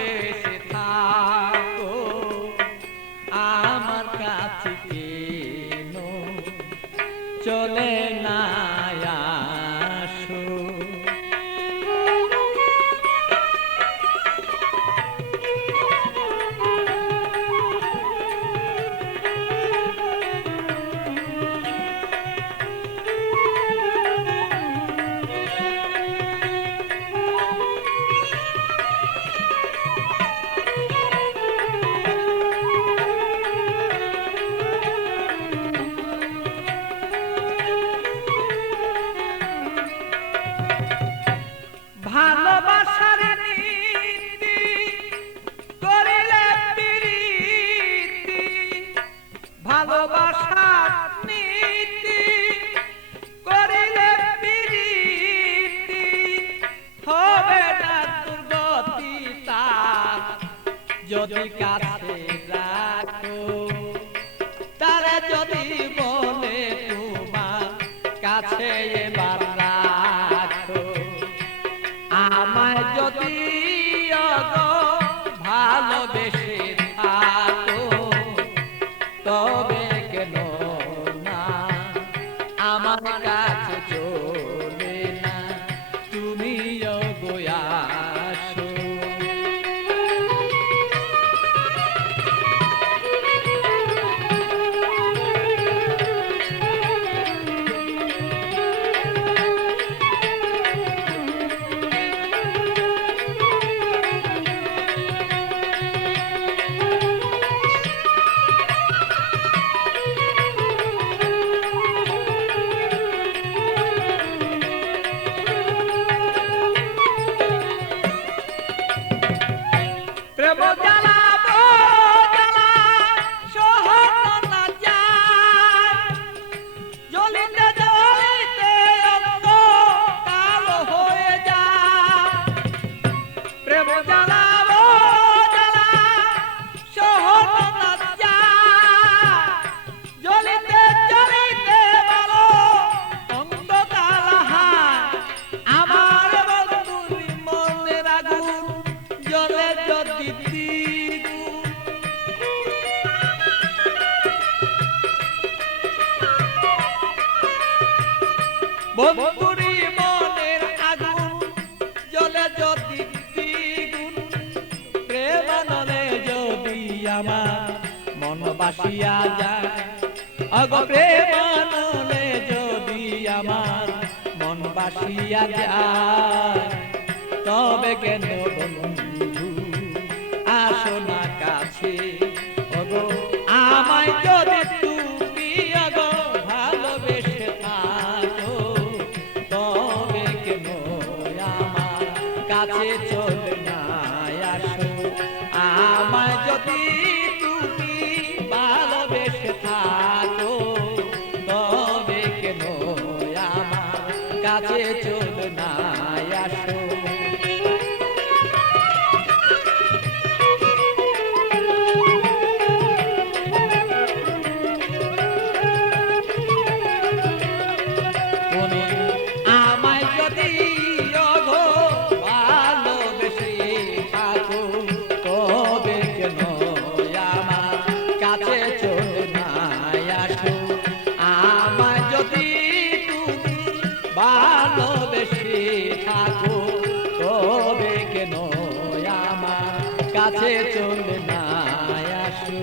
ভালোবেসে থাকো আমার কাছে কেন চলে না আসো। ভালোবাসার নীতি করিলে প্রীতি, ভালোবাসার নীতি করিলে প্রীতি হবে না দুর্গতি তার যদি কাছে রাখো, তারা যদি বলে তোমার কাছে এবার রাখো। আমায় যদি ভালোবেসে থাকো তবে কেন না আমার কাছে চলে না তুমি আসো। প্রেম জ্বালা জ্বালা সহন না যায়, জ্বলিতে জ্বলিতে অঙ্গ কালো হয়ে যায়। প্রেম জ্বালা জ্বালা সহন না যায়, জ্বলিতে জ্বলিতে বলো অঙ্গ কালো হয়। আমার বন্ধুর মনের আগুন জ্বলে যদি দ্বিগুণ, বন্ধুরি মনের আগুন জ্বলে যদি দ্বিগুণ, প্রেমানলে যদি আমার মন বাসিয়া যায়, অগ প্রেমানলে যদি আমার মন বাসিয়া যায় তবে কেন বন্ধু আসো না কাছে। ওগো আমায় যদি তুমি ওগো ভালোবেসে থাকো তবে কেন আমার কাছে চলে না আসো। আমায় যদি তুমি ভালোবেসে থাকো তবে কেন আমার কাছে চলে না আসো। আমায় যদি ভালোবেসে থাকো তবে কেন আমার কাছে চলে না আসো। আমায় যদি তুমি ভালোবেসে থাকো তবে কেন আমার কাছে চলে না আসো।